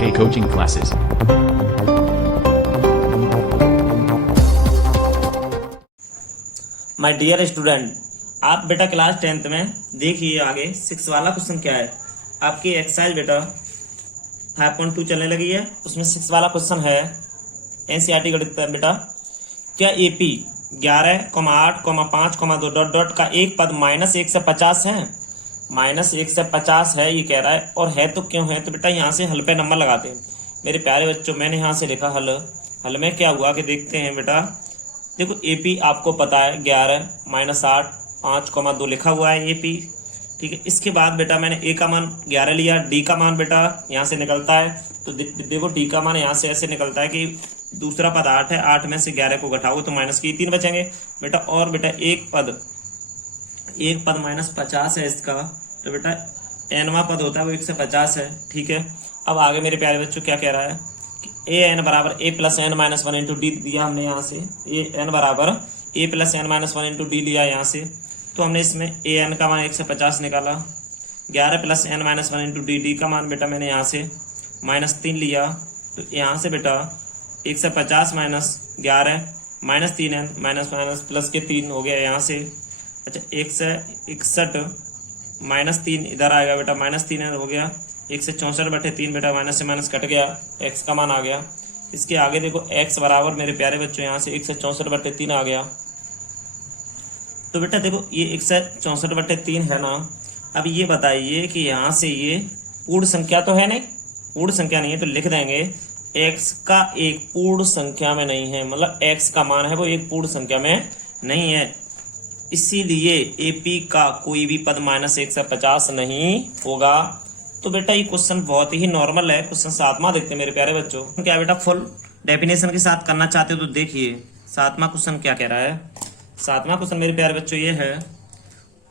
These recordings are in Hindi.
K coaching classes. My dear student, आप बेटा क्लास 10th में देखिए आगे 6 वाला क्वेश्चन क्या है। आपकी एक्सरसाइज बेटा 5.2 चलने लगी है, उसमें 6 वाला क्वेश्चन है एनसीईआरटी गणित पर बेटा। क्या एपी 11,8,5,2 डॉट डॉट का एक पद -1 से 50 है? -1 से 50 है ये कह रहा है, और है तो क्यों है? तो बेटा यहाँ से हल पे नंबर लगाते हैं मेरे प्यारे बच्चों। मैंने यहाँ से लिखा हल में क्या हुआ कि देखते हैं बेटा। देखो एपी आपको पता है 11 -8 5,2 लिखा हुआ है एपी, ठीक है। इसके बाद बेटा मैंने ए का मान 11 लिया, डी का मान बेटा यहाँ से निकलता है, तो देखो डी का मान यहाँ से ऐसे निकलता है कि दूसरा पद 8 है, 8 में से 11 को घटाओगे तो माइनस के 3 बचेंगे बेटा। और बेटा एक पद -50 है इसका, तो बेटा एनवा पद होता है वो 1 से 50 है, ठीक है। अब आगे मेरे प्यारे बच्चों क्या कह रहा है कि ए एन बराबर A plus N minus 1 into D दिया हमने यहाँ से। ए एन बराबर A plus N minus 1 into D लिया यहाँ से, तो हमने इसमें ए एन का मान 1 से 50 निकाला। 11 plus N minus 1 into d, d का मान बेटा मैंने यहाँ से -3 लिया, तो यहाँ से बेटा 1 से 50 minus 11 -3 n minus minus plus के 3 हो गया यहाँ से। अच्छा 1 से 61 -3 इधर आएगा बेटा, -3 एन हो गया। 1 से 64/3 बेटा माइनस से माइनस कट गया, x का मान आ गया। इसके आगे देखो x बराबर मेरे प्यारे बच्चों यहाँ से 1 से 64/3 आ गया। तो बेटा देखो ये 1 से 64/3 है ना। अब ये बताइए कि यहाँ से ये पूर्ण संख्या तो है नहीं, पूर्ण संख्या नहीं है, तो लिख देंगे x का एक पूर्ण संख्या में नहीं है, मतलब x का मान है वो एक पूर्ण संख्या में नहीं है, इसीलिए AP का कोई भी पद -1 से 50 नहीं होगा। तो बेटा ये क्वेश्चन बहुत ही नॉर्मल है। क्वेश्चन 7वां देखते हैं मेरे प्यारे बच्चों। क्या बेटा फुल डेफिनेशन के साथ करना चाहते हो तो देखिए 7वां क्वेश्चन क्या कह रहा है। 7वां क्वेश्चन मेरे प्यारे बच्चों ये है,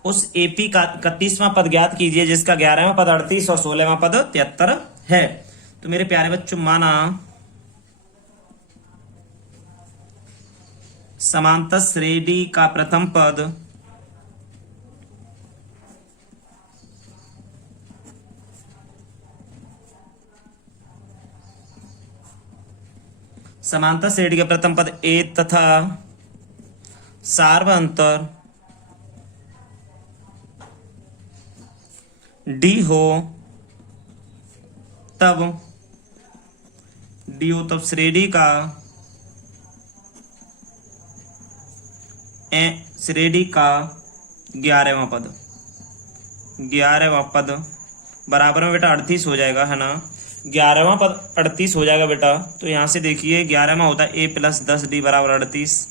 उस एपी का 31वां पद ज्ञात कीजिए जिसका 11वां पद 38 और 16वां पद 73 है। तो मेरे प्यारे बच्चों माना समांतर श्रेणी का प्रथम पद समांतर श्रेणी का प्रथम पद ए तथा सार्वअंतर डी हो तब श्रेणी का श्रेणी का 11वां पद बराबर में बेटा 38 हो जाएगा, है ना। 11वां पद 38 हो जाएगा बेटा, तो यहां से देखिए 11वां होता है a + 10d बराबर 38।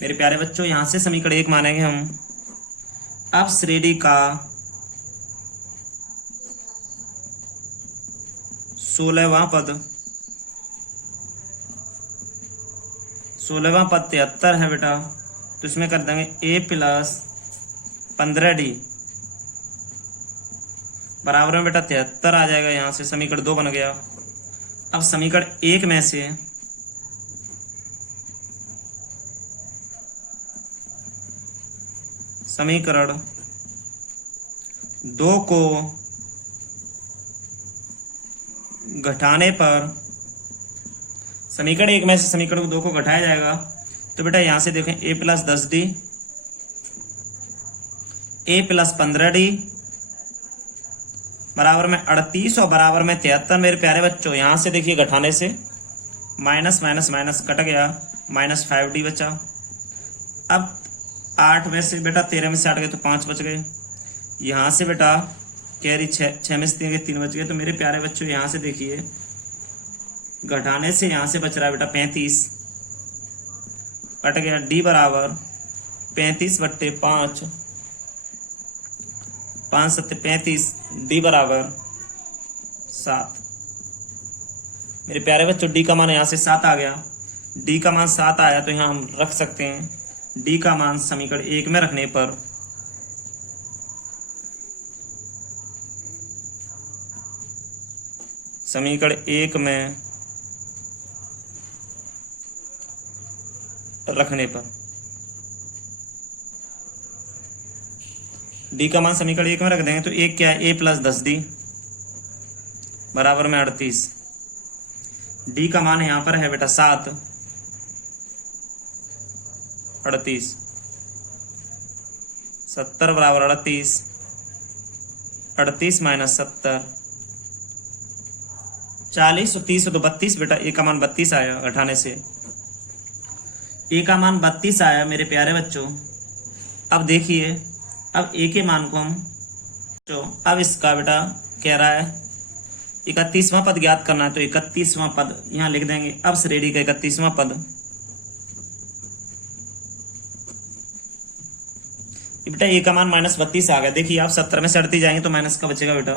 मेरे प्यारे बच्चों यहां से समीकरण 1 मानेंगे हम। अब श्रेणी का 16वां पद 73 है बेटा, तो इसमें कर देंगे a + 15d बराबर में बेटा 73 आ जाएगा। यहां से समीकरण 2 बन गया। अब समीकरण 1 में से समीकरण 2 को घटाने पर समीकरण 1 में से समीकरण 2 को घटाया जाएगा, तो बेटा यहां से देखें a + 10d a + 15d बराबर में 38 और बराबर में 73। मेरे प्यारे बच्चों यहां से देखिए घटाने से माइनस माइनस माइनस कट गया, -5d बचा। अब 8 में से बेटा 13 में से 8 गए तो 5 बच गए। यहां से बेटा कैरी 6 में से 3 बच गए। तो मेरे प्यारे बच्चों यहां से देखिए घटाने से यहां से बच रहा है बेटा 35 कट गया, d बराबर 35/5 5 7 35, डी बराबर 7। मेरे प्यारे बच्चों डी का मान यहाँ से 7 आ गया। डी का मान 7 आया तो यहाँ हम रख सकते हैं डी का मान समीकरण 1 में रखने पर समीकरण 1 में रखने पर डी का मान समीकरण 1 में रख देंगे तो एक क्या है a + 10d बराबर में 38। डी का मान यहाँ पर है बेटा 7, 38, 70 बराबर 38, 38 माइनस 70, 40 और 30 तो 32 बेटा। ए का मान 32 आया घटाने से, ए का मान 32 आया मेरे प्यारे बच्चों। अब देखिए, अब ए के मान को हम अब इसका बेटा कह रहा है 31वां पद ज्ञात करना है, तो 31वां पद यहां लिख देंगे। अब श्रेणी का 31वां पद, बेटा ए का मान -32 आ गया। देखिए आप 70 में से 38 जाएंगे तो माइनस का बचेगा बेटा।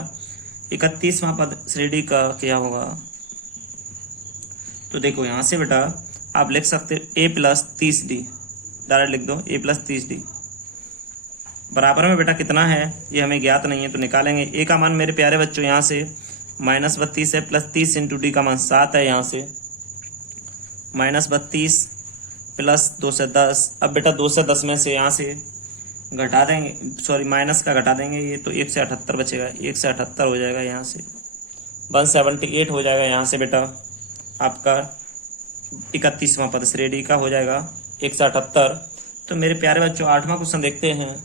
31वां पद श्रेणी का क्या होगा, तो देखो यहां से बेटा आप लिख सकते हो a + 30d, डायरेक्ट लिख दो a + 30d बराबर में बेटा कितना है ये हमें ज्ञात नहीं है, तो निकालेंगे। a का मान मेरे प्यारे बच्चों यहाँ से -32 है, प्लस 30 × d का मान 7 है, यहाँ से -32 प्लस 2 से 10। अब बेटा 2 से 10 में से यहाँ से घटा देंगे, सॉरी माइनस का घटा देंगे, ये तो 1 से 78 बचेगा। 1 से 78 हो जाएगा, यहाँ से 178 हो जाएगा। यहाँ से बेटा आपका 31वां पद श्रेणी का हो जाएगा 1 से 78। तो मेरे प्यारे बच्चों 8वां क्वेश्चन देखते हैं।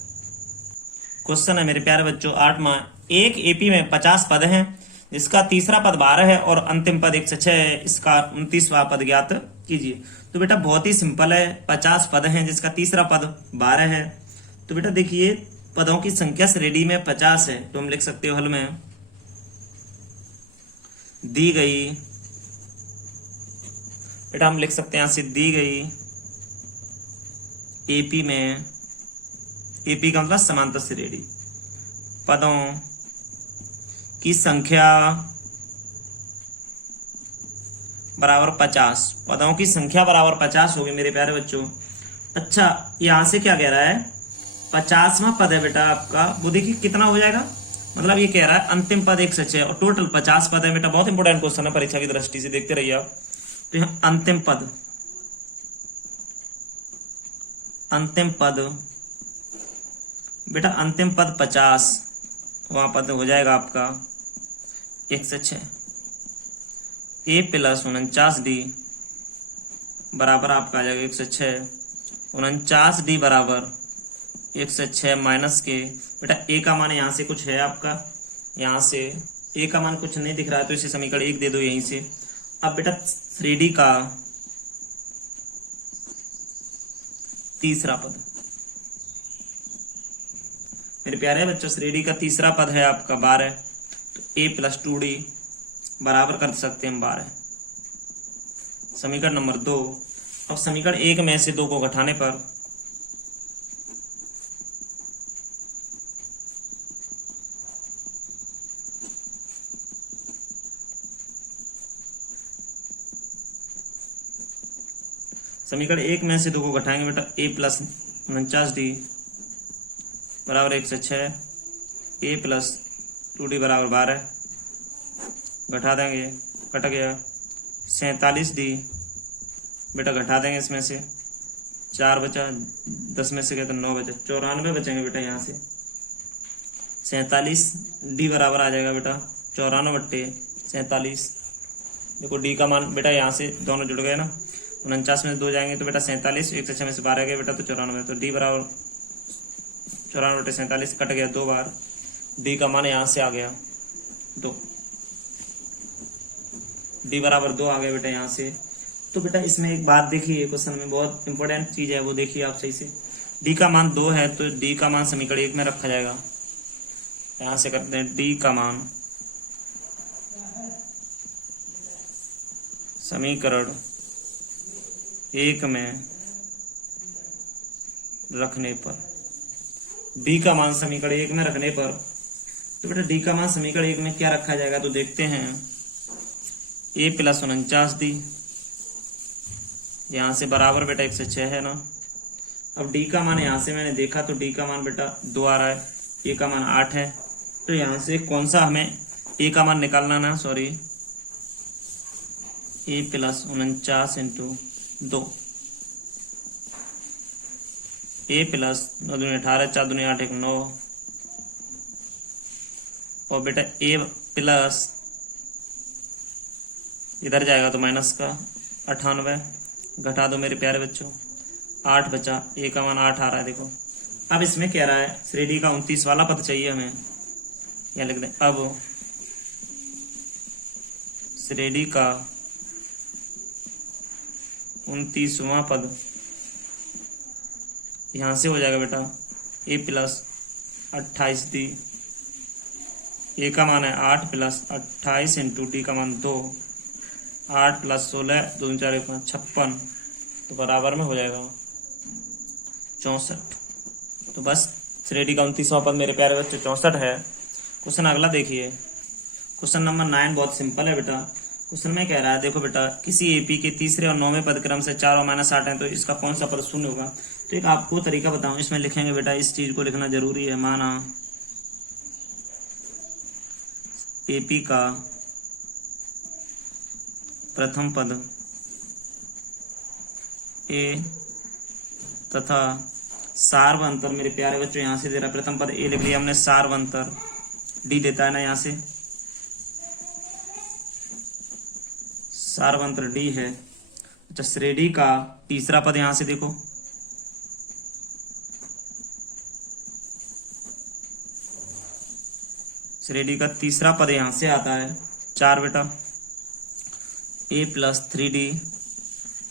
क्वेश्चन है मेरे प्यारे बच्चों 8वां, एक एपी में 50 पद हैं जिसका तीसरा पद 12 है और अंतिम पद 1 से 6 है, इसका 29वां पद ज्ञात कीजिए। तो बेटा बहुत ही सिंपल है, 50 पद हैं जिसका तीसरा पद 12 है। तो बेटा देखिए पदों की संख्या श्रेणी में 50 है, तो हम लिख सकते हो हल में दी गई, बेटा हम लिख सकते हैं यहां से दी गई एपी में, एपी का मतलब समांतर श्रेणी, पदों की संख्या बराबर 50, पदों की संख्या बराबर 50 होगी मेरे प्यारे बच्चों। अच्छा यहां से क्या कह रहा है, 50वां पद है बेटा आपका, वो देखिए कितना हो जाएगा, मतलब ये कह रहा है अंतिम पद 1 से 6 और टोटल 50 पद है बेटा। बहुत इंपॉर्टेंट क्वेश्चन है, परीक्षा की दृष्टि से देखते रहिए आप। तो यहाँ अंतिम पद बेटा अंतिम पद 50, वहां पद हो जाएगा आपका 1 से 6। a + 49d बराबर आपका आ जाएगा 1 से 6। 49d बराबर 1 से 6 माइनस के, बेटा a का मान यहाँ से कुछ है आपका, यहाँ से a का मान कुछ नहीं दिख रहा है, तो इसे समीकरण 1 दे दो यहीं से। अब बेटा श्रेणी का तीसरा पद, मेरे प्यारे बच्चों श्रेणी का तीसरा पद है आपका 12, तो a + 2d बराबर कर सकते हैं 12, समीकरण नंबर 2। अब समीकरण 1 में से 2 को घटाने पर समीकरण 1 में से 2 को घटाएंगे बेटा a + 49d बराबर 1 से 6, a + 2d बराबर 12, घटा देंगे, कट गया 47d बेटा, घटा देंगे इसमें से 4 बचा, 10 में से गया तो 9 बचा, 94 बचेंगे बेटा। यहाँ से 47d बराबर आ जाएगा बेटा 94/47। देखो d का मान बेटा यहाँ से दोनों जुड़ गए ना, 49 में से 2 जाएंगे तो बेटा 47, 1 से 6 में से 12 गए बेटा तो 94, तो d बराबर 94/47 कट गया 2 बार, d का मान यहाँ से आ गया 2, d बराबर 2 आ गया बेटा यहाँ से। तो बेटा इसमें एक बात देखिए, क्वेश्चन में बहुत इंपॉर्टेंट चीज है वो देखिए आप सही से। d का मान 2 है तो d का मान समीकरण 1 में रखा जाएगा। यहाँ से करते हैं d का मान समीकरण 1 में रखने पर, d का मान समीकरण 1 में रखने पर, तो बेटा d का मान समीकरण 1 में क्या रखा जाएगा, तो देखते हैं a + 49d, यहाँ से बराबर बेटा 1 से 6 है ना। अब d का मान यहाँ से मैंने देखा तो d का मान बेटा 2 आ रहा है, a का मान 8 है, तो यहाँ से कौन सा हमें a का मान निकालना ना, सॉरी a + 49 × 2, a + 9 दूनी 18, 4 दूनी 8, 1 9, और बेटा a + इधर जाएगा तो माइनस का 98, घटा दो मेरे प्यारे बच्चों, 8 बचा, ए का मान 8 आ रहा है देखो। अब इसमें कह रहा है श्रेणी का 29 वाला पद चाहिए हमें, या लिख दें अब श्रेणी का 29वां पद, यहां से हो जाएगा बेटा ए प्लस 28 डी, ए का मान है 8 प्लस 28 इंटू डी का मान 2, 8 प्लस 16 2 4 5 56, तो बराबर में हो जाएगा 64। तो बस श्रेणी का 29वां पद मेरे प्यारे बच्चे 64 है। क्वेश्चन अगला देखिए, क्वेश्चन नंबर 9 बहुत सिंपल है बेटा। क्वेश्चन में कह रहा है देखो बेटा, किसी एपी के तीसरे और 9वें पद क्रम से 4 और -8 है, तो इसका कौन सा पद शून्य होगा। तो एक आपको तरीका बताऊं, इसमें लिखेंगे बेटा, इस चीज को लिखना जरूरी है। माना एपी का प्रथम पद ए तथा सार्वंतर, मेरे प्यारे बच्चों यहां से दे रहा प्रथम पद ए लिख लिया हमने, सार्वंतर डी देता है ना, यहां से सार्वंतर डी है। अच्छा, श्रेणी का तीसरा पद यहां से देखो, श्रेणी का तीसरा पद यहां से आता है 4 बेटा, ए प्लस 3D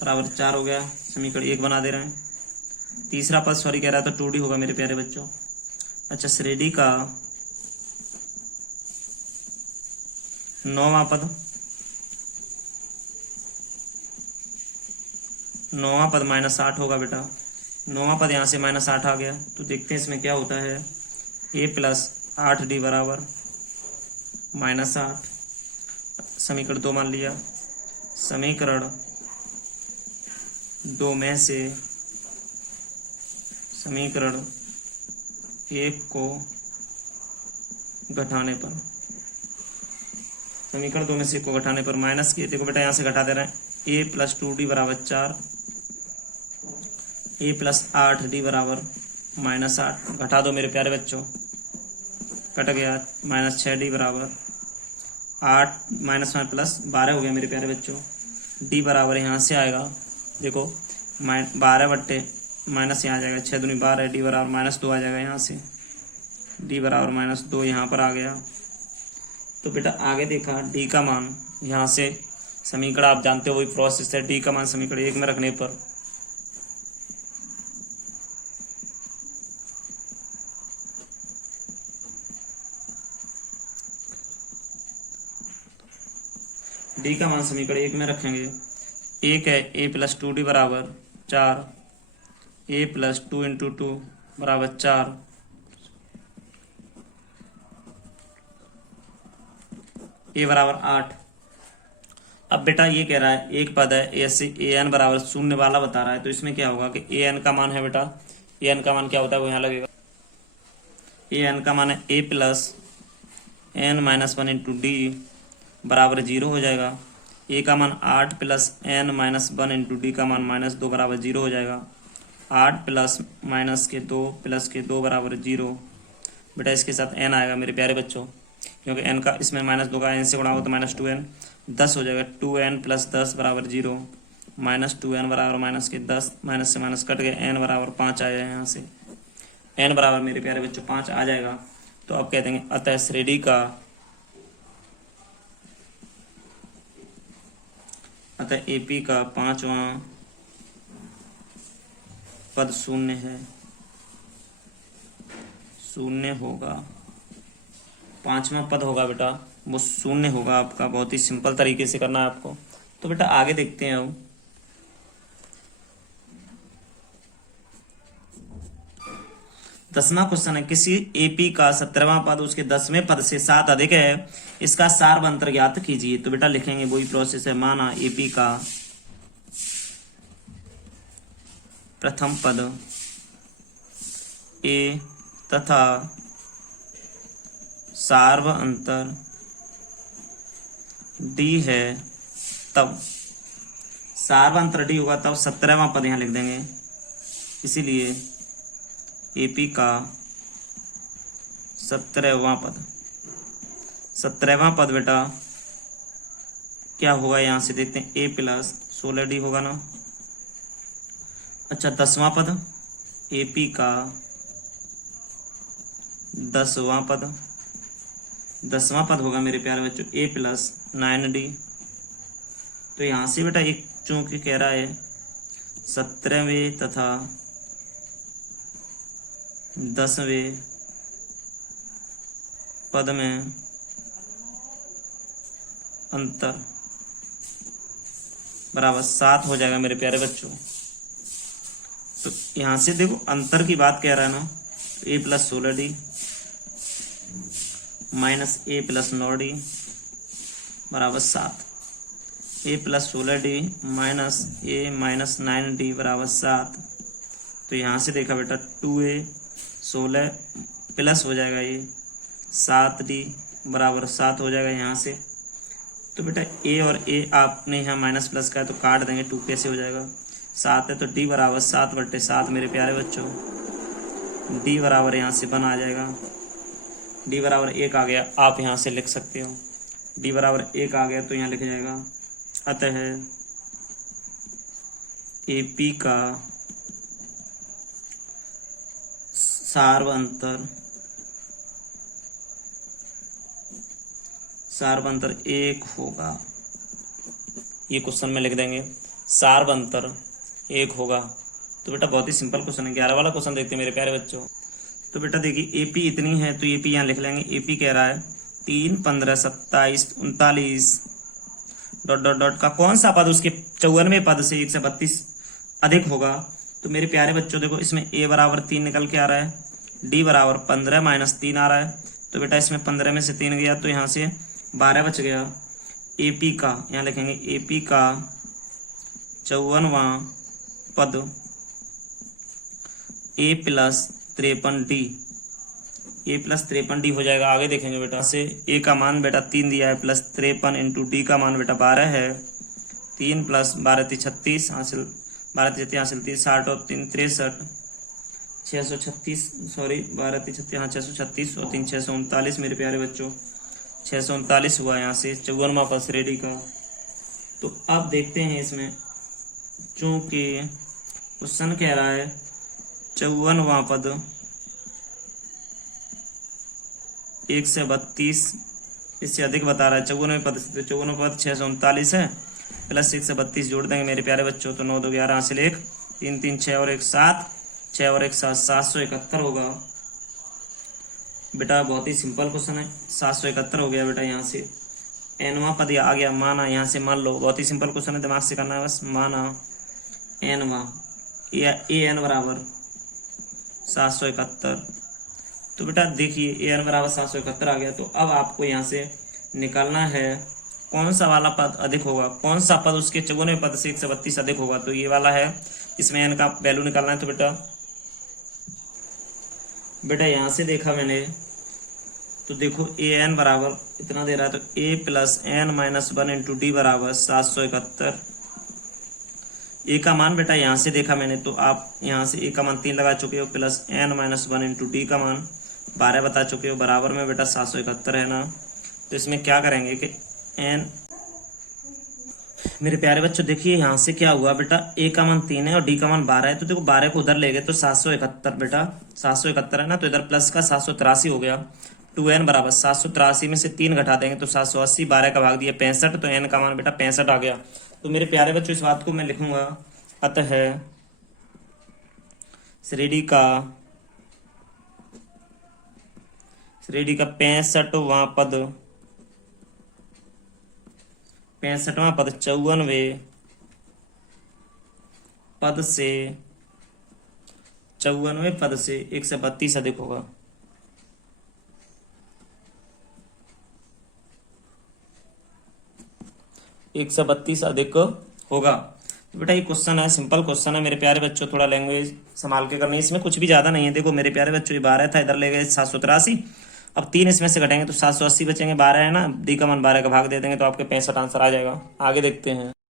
बराबर 4 हो गया, समीकरण 1 बना दे रहे हैं। तीसरा पद सॉरी कह रहा था 2D होगा मेरे प्यारे बच्चों। अच्छा, श्रेणी का 9वां पद, 9वां पद -8 होगा बेटा, 9वां पद यहां से -8 आ गया। तो देखते हैं इसमें क्या होता है, ए प्लस 8D बराबर -8, समीकरण 2 मान लिया, समीकरण 2 में से समीकरण 1 को घटाने पर, समीकरण 2 में से 1 को घटाने पर माइनस के, देखो बेटा यहां से घटा दे रहे हैं, ए प्लस 2D बराबर 4, ए प्लस 8D बराबर -8, घटा दो मेरे प्यारे बच्चों, कट गया, -6D बराबर 8 -1 प्लस 12 हो गया मेरे प्यारे बच्चों। डी बराबर यहाँ से आएगा देखो 12 बट्टे माइनस यहाँ आ जाएगा, 6 दूनी 12, डी बराबर -2 आ जाएगा यहाँ से, डी बराबर -2 यहाँ पर आ गया। तो बेटा आगे देखा डी का मान, यहाँ से समीकरण आप जानते हो वही प्रोसेस है, डी का मान समीकरण 1 में रखने पर डी का मान समीकरण 1 में रखेंगे, 1 है ए प्लस 2D बराबर 4, ए प्लस 2 इंटू 2 बराबर 4, ए बराबर 8। अब बेटा ये कह रहा है एक पद है ए एन बराबर 0 वाला बता रहा है, तो इसमें क्या होगा कि ए एन का मान है बेटा, ए एन का मान क्या होता है वो यहाँ लगेगा, ए एन का मान है ए प्लस n-1 इंटू डी बराबर 0 हो जाएगा, ए का मान 8 प्लस n-1 इंटू डी का मान -2 बराबर 0 हो जाएगा, 8 प्लस -2 प्लस के 2 बराबर 0। बेटा इसके साथ n आएगा मेरे प्यारे बच्चों, क्योंकि n का इसमें -2 का n से गुणा हो तो -2n, 10 हो जाएगा, 2n प्लस 10 बराबर 0, -2n बराबर -10, माइनस से माइनस कट गया, n बराबर 5 आया यहाँ से, n बराबर मेरे प्यारे बच्चों 5 आ जाएगा। तो अब कह देंगे अतः श्रेणी का, अतः एपी का 5वां पद 0 है, 0 होगा, 5वां पद होगा बेटा वो 0 होगा आपका। बहुत ही सिंपल तरीके से करना है आपको। तो बेटा आगे देखते हैं अब, 10वां क्वेश्चन है, किसी एपी का 17वां पद उसके 10वें पद से 7 अधिक है, इसका सार्वंतर ज्ञात कीजिए। तो बेटा लिखेंगे वही प्रोसेस है, माना एपी का प्रथम पद ए तथा सार्वंतर डी है, तब सार्वंतर डी होगा तब 17वां पद यहां लिख देंगे, इसीलिए एपी का 17वां पद, 17वां पद बेटा क्या होगा यहाँ से देखते हैं, ए प्लस 16d होगा ना। अच्छा 10वां पद AP का 10वां पद, 10वां पद होगा मेरे प्यारे बच्चों A प्लस 9d। तो यहाँ से बेटा एक चूंकि कह रहा है 17वें तथा 10वें पद में अंतर बराबर 7 हो जाएगा मेरे प्यारे बच्चों। तो यहां से देखो अंतर की बात कह रहा है ना, तो A plus 16d minus A plus 9d बराबर 7। A plus 16d minus A minus 9d बराबर 7। तो यहाँ से देखा बेटा 2A 16 प्लस हो जाएगा ये 7d बराबर 7 हो जाएगा यहाँ से। तो बेटा A और A आपने यहाँ माइनस प्लस का है तो काट देंगे, 2 कैसे हो जाएगा, 7 है तो D बराबर 7/7 मेरे प्यारे बच्चों। D बराबर यहाँ से 1 आ जाएगा, D बराबर 1 आ गया, आप यहाँ से लिख सकते हो। D बराबर 1 आ गया तो यहाँ लिख जाएगा अतः AP का सार्वअंतर 1 होगा। ये क्वेश्चन में लिख देंगे सार्वअंतर 1 होगा। तो बेटा बहुत ही सिंपल क्वेश्चन है। 11 वाला क्वेश्चन देखते हैं मेरे प्यारे बच्चों। तो बेटा देखिए AP इतनी है तो AP यहाँ लिख लेंगे। AP कह रहा है 3, 15, 27, 39 डॉट डॉट डॉट का कौन सा पद उसके 54वें पद से 132 अधिक होगा। तो मेरे प्यारे बच्चों देखो इसमें A बराबर 3 निकल के आ रहा है, D बराबर 15 माइनस 3 आ रहा है। तो बेटा इसमें 15 में से 3 गया तो यहाँ से 12 बच गया। AP का यहाँ लिखेंगे AP का 54वां पद A plus 53D, A plus 53D हो जाएगा। आगे देखेंगे बेटा से A का मान बेटा 3 दिया है प्लस 53 इंटू D का मान बेटा 12 है। 3 प्लस 12 36 हासिल, 12 36 हासिल 30, 60 और 3 63, 636 सॉरी 12 36 हाँ 636 और 3 639 मेरे प्यारे बच्चों 639 हुआ यहाँ से 54वां पद रेडी का। तो अब देखते हैं इसमें, चूंकि क्वेश्चन कह रहा है 54वां पद 132 इससे अधिक बता रहा है। 54वें पद से 54वां पद 639 है प्लस 132 जोड़ देंगे मेरे प्यारे बच्चों। तो 9 2 11 हासिल 1, 3 3 6 और 1 7, 6 और 1 7, 771 होगा बेटा। बहुत ही सिंपल क्वेश्चन है, 771 हो गया बेटा। यहाँ से एनवां पद आ गया, माना यहाँ से मान लो, बहुत ही सिंपल क्वेश्चन है, दिमाग से करना है बस। माना एनवां AN बराबर 771। तो बेटा देखिए AN बराबर 771 आ गया। तो अब आपको यहाँ से निकालना है कौन सा वाला पद अधिक होगा, कौन सा पद उसके 54वें पद से 132 अधिक होगा। तो ये वाला है, इसमें N का वैल्यू निकालना है। तो बेटा यहाँ से देखा मैंने तो देखो AN बराबर इतना दे रहा है तो A plus N minus 1 into D बराबर 771। A का मान बेटा यहाँ से देखा मैंने तो आप यहाँ से A का मान 3 लगा चुके हो plus N minus 1 into D का मान 12 बता चुके हो, बराबर में बेटा 771 है ना। तो इसमें क्या करेंगे कि N मेरे प्यारे बच्चों देखिए यहाँ से क्या हुआ बेटा, A का मान 3 है और D का मान 12 है। तो देखो 12 को उधर ले गए तो 771 बेटा 771 है ना। तो इधर प्लस का 783 हो गया। 2N बराबर 783 में से 3 घटा देंगे तो 780, 12 का भाग दिया 65, तो N का मान बेटा 65 आ गया। तो मेरे प्यारे बच्चों इस बात को मैं लिखूंगा अतः श्रेणी का 65वां पद 54वें पद से 132 अधिक होगा। एक से 32 अधिक होगा। तो बेटा ये क्वेश्चन है, सिंपल क्वेश्चन है मेरे प्यारे बच्चों, थोड़ा लैंग्वेज संभाल के करनी है, इसमें कुछ भी ज्यादा नहीं है। देखो मेरे प्यारे बच्चों ये 12 था, इधर ले गए 783, अब 3 इसमें से घटेंगे तो 780 बचेंगे, 12 है ना, D का मान 12 का भाग दे देंगे तो आपके 65 आंसर आ जाएगा। आगे देखते हैं।